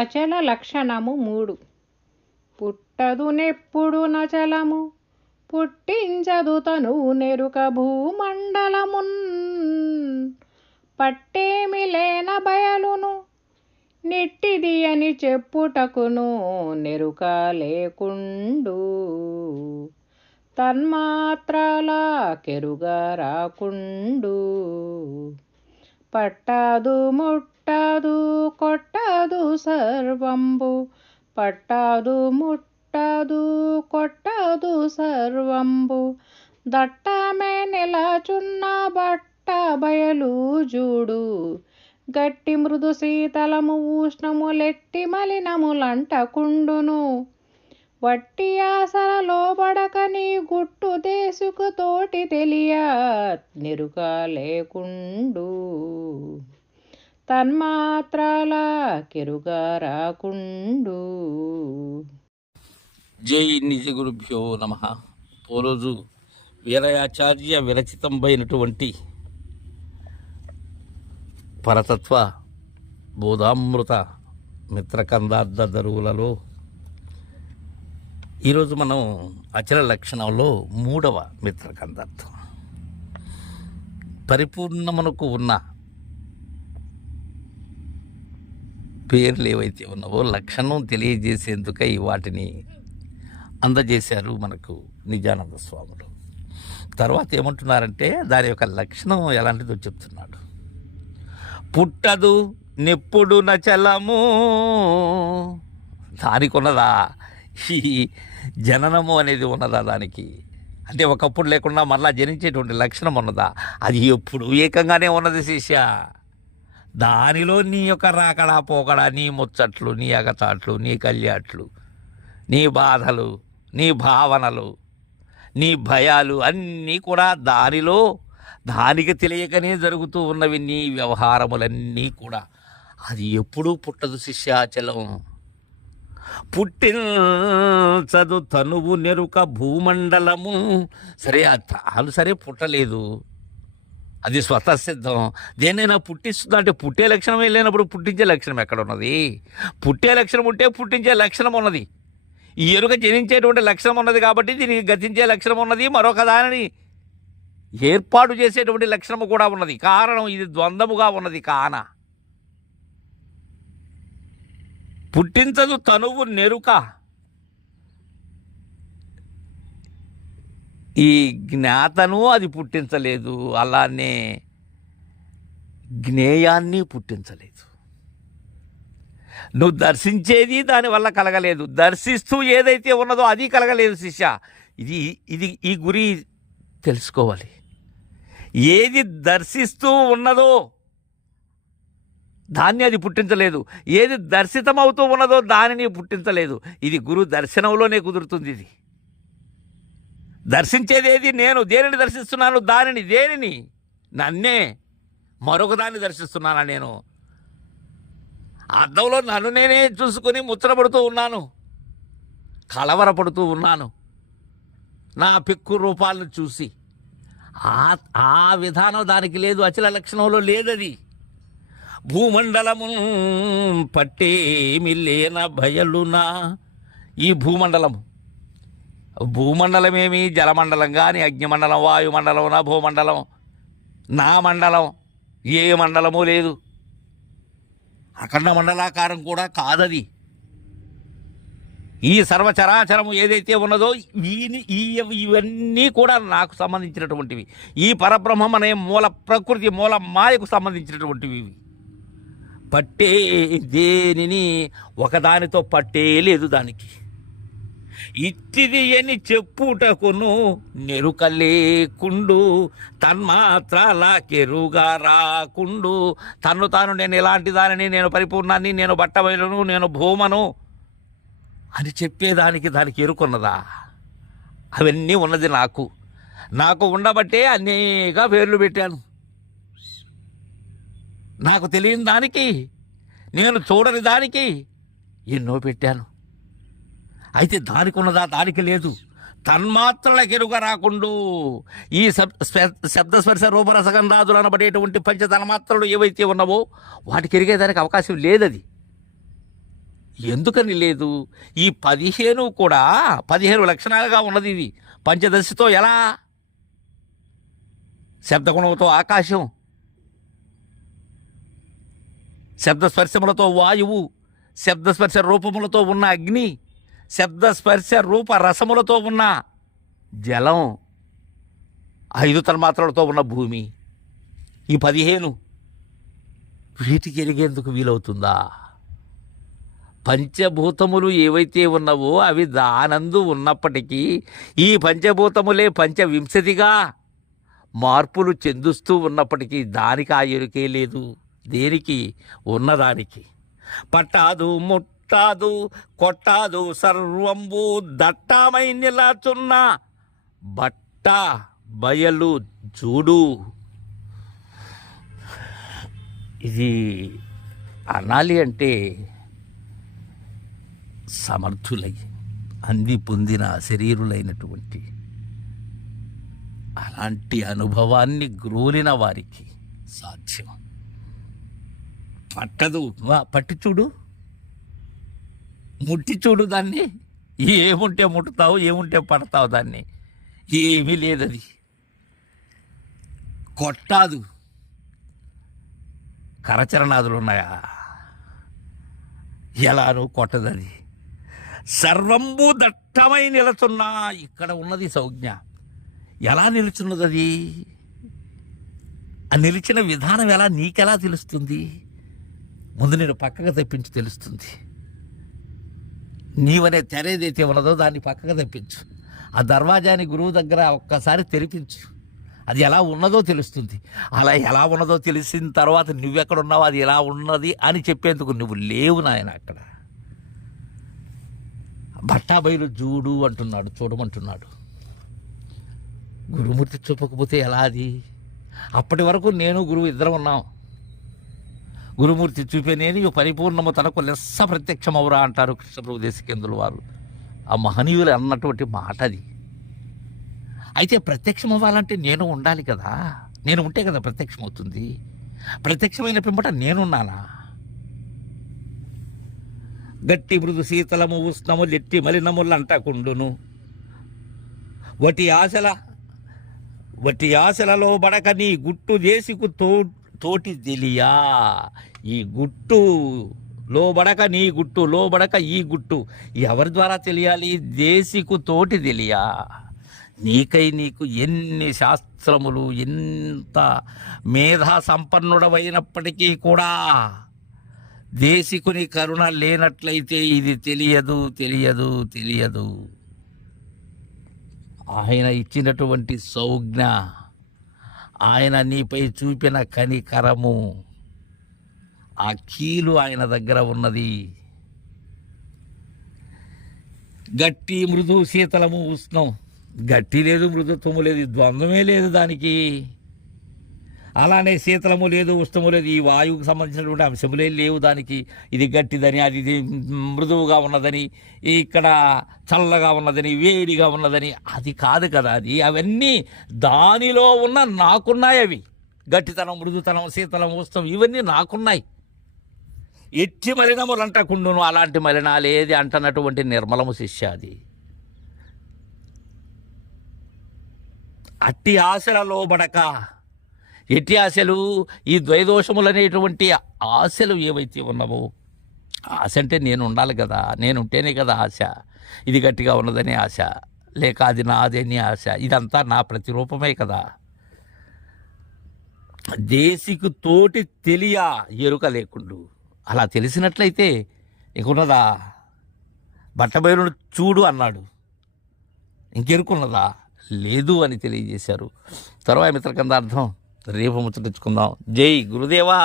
అచల లక్షణము 3. పుట్టదు నెప్పుడు నచలము, పుట్టించదు తను నెరుక భూమండలమున్. పట్టేమి లేన బయలును నిట్టిది అని చెప్పుటకును నెరుక లేకుండు. తన్మాత్రాల కెరుగా రాకుండు. పట్టదు ముట్టదు కొట్టదు సర్వంబు, పట్టదు ముట్టదు కొట్టదు సర్వంబు. దట్టమే నిలచున్న బట్ట బయలు జూడు, గట్టి మృదు శీతలము ఉష్ణములెట్టి మలినములంటకుండును. వట్టి ఆసర లోబడక నీ గుట్టు దేశుకు తోటి తెలియ నెరుక లేకుండు. తన్మాత్రాల కెరుగా రాకుండు. జై నిజ గురుభ్యో నమః. ఓరోజు వీరయాచార్య విరచితంపైనటువంటి పరతత్వ బోధామృత మిత్రకందార్థ దరువులలో ఈరోజు మనం అచల లక్షణంలో 3వ మిత్రకందార్థం. పరిపూర్ణమునకు ఉన్న పేర్లు ఏవైతే ఉన్నావో లక్షణం తెలియజేసేందుకై వాటిని అందజేశారు మనకు నిజానంద స్వాములు. తర్వాత ఏమంటున్నారంటే దాని యొక్క లక్షణం ఎలాంటిదో చెప్తున్నాడు. పుట్టదు నెప్పుడు నచలము, దానికి ఉన్నదా ఈ జననము అనేది ఉన్నదా దానికి? అంటే ఒకప్పుడు లేకుండా మళ్ళా జనించేటువంటి లక్షణం ఉన్నదా? అది ఎప్పుడు ఏకంగానే ఉన్నది శిష్య. దానిలో నీ యొక్క రాకడా పోకడా, నీ ముచ్చట్లు, నీ అగచాట్లు, నీ కళ్యాట్లు, నీ బాధలు, నీ భావనలు, నీ భయాలు అన్నీ కూడా దానిలో దానికి తెలియకనే జరుగుతూ ఉన్నవి. నీ వ్యవహారములన్నీ కూడా అది ఎప్పుడూ పుట్టదు శిష్యాచలం. పుట్టించదు తనువు నెరుక భూమండలము. సరే తాను సరే పుట్టలేదు, అది స్వతసిద్ధం. దేనైనా పుట్టిస్తుందా అంటే పుట్టే లక్షణం లేనప్పుడు పుట్టించే లక్షణం ఎక్కడ ఉన్నది? పుట్టే లక్షణం ఉంటే పుట్టించే లక్షణం ఉన్నది. ఈ ఎరుక జనించేటువంటి లక్షణం ఉన్నది కాబట్టి దీనికి గతించే లక్షణం ఉన్నది. మరొక దానిని ఏర్పాటు చేసేటువంటి లక్షణము కూడా ఉన్నది. కారణం ఇది ద్వంద్వముగా ఉన్నది. కాన పుట్టించదు తనువు నెరుక. ఈ జ్ఞాతను అది పుట్టించలేదు, అలానే జ్ఞేయాన్ని పుట్టించలేదు. నువ్వు దర్శించేది దానివల్ల కలగలేదు, దర్శిస్తూ ఏదైతే ఉన్నదో అది కలగలేదు శిష్య. ఇది ఈ గురి తెలుసుకోవాలి. ఏది దర్శిస్తూ ఉన్నదో దాన్ని అది పుట్టించలేదు, ఏది దర్శితమవుతూ ఉన్నదో దానిని పుట్టించలేదు. ఇది గురు దర్శనంలోనే కుదురుతుంది. ఇది దర్శించేదేది నేను. దేనిని దర్శిస్తున్నాను? దానిని. దేనిని? నన్నే. మరొక దాన్ని దర్శిస్తున్నానా నేను? అద్దంలో నన్ను నేనే చూసుకొని ముచ్చటపడుతూ ఉన్నాను, కలవరపడుతూ ఉన్నాను నా పెక్కు రూపాలను చూసి. ఆ విధానం దానికి లేదు, అచల లక్షణంలో లేదది. భూమండలము పట్టేమి లేన బయలునా. ఈ భూమండలమేమి జలమండలం కానీ, అగ్నిమండలం, వాయుమండలం, నా భూమండలం, నా మండలం, ఏ మండలము లేదు. అఖండ మండలాకారం కూడా కాదది. ఈ సర్వచరాచరము ఏదైతే ఉన్నదో ఇవన్నీ కూడా నాకు సంబంధించినటువంటివి. ఈ పరబ్రహ్మం అనే మూల ప్రకృతి, మూల మాయకు సంబంధించినటువంటివి. పట్టే దేనిని ఒకదానితో పట్టే లేదు దానికి. ఇట్టిది అని చెప్పుటకును నెరుక లేకుండు. తన్మాత్రాల కెరుగా రాకుండు. తన్ను తాను నేను ఇలాంటి దానిని, నేను పరిపూర్ణాన్ని, నేను బట్టబయలును, నేను భూమను అని చెప్పేదానికి దానికి ఎరుకున్నదా? అవన్నీ ఉన్నది నాకు ఉండబట్టే అనేక పేర్లు పెట్టాను. నాకు తెలియని దానికి, నేను చూడని దానికి ఎన్నో పెట్టాను. అయితే దానికి ఉన్నదా? దానికి లేదు. తన్మాత్రలకు ఎరుక రాకుండు. ఈ శబ్దస్పర్శ రూపరసగంధాదులు అనబడేటువంటి పంచ తన్మాత్రలు ఏవైతే ఉన్నావో వాటికి ఎరిగేదానికి అవకాశం లేదది. ఎందుకని లేదు? ఈ 15 కూడా 15 లక్షణాలుగా ఉన్నది. ఇది పంచదశతో ఎలా? శబ్దగుణంతో ఆకాశం, శబ్దస్పర్శములతో వాయువు, శబ్దస్పర్శ రూపములతో ఉన్న అగ్ని, శబ్దస్పర్శ రూప రసములతో ఉన్న జలం, 5 తన్మాత్రలతో ఉన్న భూమి. ఈ 15 వీటికి ఎరిగేందుకు వీలవుతుందా? పంచభూతములు ఏవైతే ఉన్నావో అవి దానందు ఉన్నప్పటికీ ఈ పంచభూతములే పంచవింశతిగా మార్పులు చెందుస్తూ ఉన్నప్పటికీ దానికి ఆ ఎరుకే లేదు. దేనికి? ఉన్నదానికి. పట్టాదు ముట్టాదు కొట్టాదు సర్వంబు దట్టమై నిలాచున్న బట్ట బయలు చూడు. ఇది అనాలి అంటే సమర్థులై అంది పొందిన శరీరులైనటువంటి అలాంటి అనుభవాన్ని గ్రోలిన వారికి సాధ్యం. పట్టదు, పట్టి చూడు, ముట్టి చూడు దాన్ని. ఏముంటే ముట్టుతావు, ఏముంటే పడతావు దాన్ని. ఏమీ లేదది. కొట్టాదు, కరచరణాదులు ఉన్నాయా? ఎలానూ కొట్టదది. సర్వంబు దట్టమై నిలుచున్నా. ఇక్కడ ఉన్నది సంజ్ఞ. ఎలా నిలుచున్నది అది? ఆ నిలిచిన విధానం ఎలా నీకెలా తెలుస్తుంది? ముందు నేను పక్కగా తప్పించి తెలుస్తుంది. నీవనే తెర ఏదైతే ఉన్నదో దాన్ని పక్కగా తప్పించు. ఆ దర్వాజాని గురువు దగ్గర ఒక్కసారి తెరిపించు. అది ఎలా ఉన్నదో తెలుస్తుంది. అలా ఎలా ఉన్నదో తెలిసిన తర్వాత నువ్వెక్కడున్నావు, అది ఎలా ఉన్నది అని చెప్పేందుకు నువ్వు లేవు నాయన. అక్కడ బట్టాబయలు చూడు అంటున్నాడు, చూడమంటున్నాడు. గురుమూర్తి చూపకపోతే ఎలా అది? అప్పటి వరకు నేను గురువు ఇద్దరం ఉన్నాం. గురుమూర్తి చూపేనేని పరిపూర్ణము తనకు లెస్స ప్రత్యక్షమవురా అంటారు కృష్ణప్రభు దేశికేంద్రుల వారు. ఆ మహనీయులు అన్నటువంటి మాట అది. అయితే ప్రత్యక్షం అవ్వాలంటే నేను ఉండాలి కదా. నేను ఉంటే కదా ప్రత్యక్షం అవుతుంది. ప్రత్యక్షమైన పిమ్మట నేనున్నానా? గట్టి మృదు శీతలము ఉష్ణము లెట్టి మలినములంటకుండును వటి ఆశలలో బడక నీ గుట్టు దేశికు తోటి తెలియా. ఈ గుట్టు లోబడక నీ గుట్టు, లోబడక ఈ గుట్టు ఎవరి ద్వారా తెలియాలి? దేశికు తోటి తెలియా. నీకై నీకు ఎన్ని శాస్త్రములు, ఎంత మేధా సంపన్నుడవైనప్పటికీ కూడా దేశికుని కరుణ లేనట్లయితే ఇది తెలియదు, తెలియదు, తెలియదు. ఆయన ఇచ్చినటువంటి సంజ్ఞ, ఆయన నీపై చూపిన కనికరము, ఆ కీలు ఆయన దగ్గర ఉన్నది. గట్టి మృదు శీతలము ఉష్ణం. గట్టి లేదు, మృదుత్వము లేదు, ద్వంద్వమే లేదు దానికి. అలానే శీతలము లేదు, ఉష్ణము లేదు. ఈ వాయువుకు సంబంధించినటువంటి అంశములే లేవు దానికి. ఇది గట్టిదని, అది మృదువుగా ఉన్నదని, ఇక్కడ చల్లగా ఉన్నదని, వేడిగా ఉన్నదని అది కాదు కదా. అది అవన్నీ దానిలో ఉన్న నాకున్నాయి. అవి గట్టితనం, మృదుతనం, శీతలం, ఉష్ణం ఇవన్నీ నాకున్నాయి. ఎట్టి మలినములు అంటకుండును. అలాంటి మలినాలేది అంటనటువంటి నిర్మలము శిష్య అది. అట్టి ఆశలలో బడక. ఎట్టి ఆశలు? ఈ ద్వైదోషములు అనేటువంటి ఆశలు ఏవైతే ఉన్నావో, ఆశ అంటే నేను ఉండాలి కదా, నేను ఉంటేనే కదా ఆశ. ఇది గట్టిగా ఉన్నదని ఆశ, లేక అది నాదని ఆశ. ఇదంతా నా ప్రతిరూపమే కదా. దేశికు తోటి తెలియ ఎరుక లేకుండు. అలా తెలిసినట్లయితే ఇంకున్నదా? బట్టబయలును చూడు అన్నాడు, ఇంకెరుకున్నదా? లేదు అని తెలియజేశారు. తర్వాత మిత్రకందార్థం రేపు ముచ్చటించుకుందాం. జై గురుదేవా.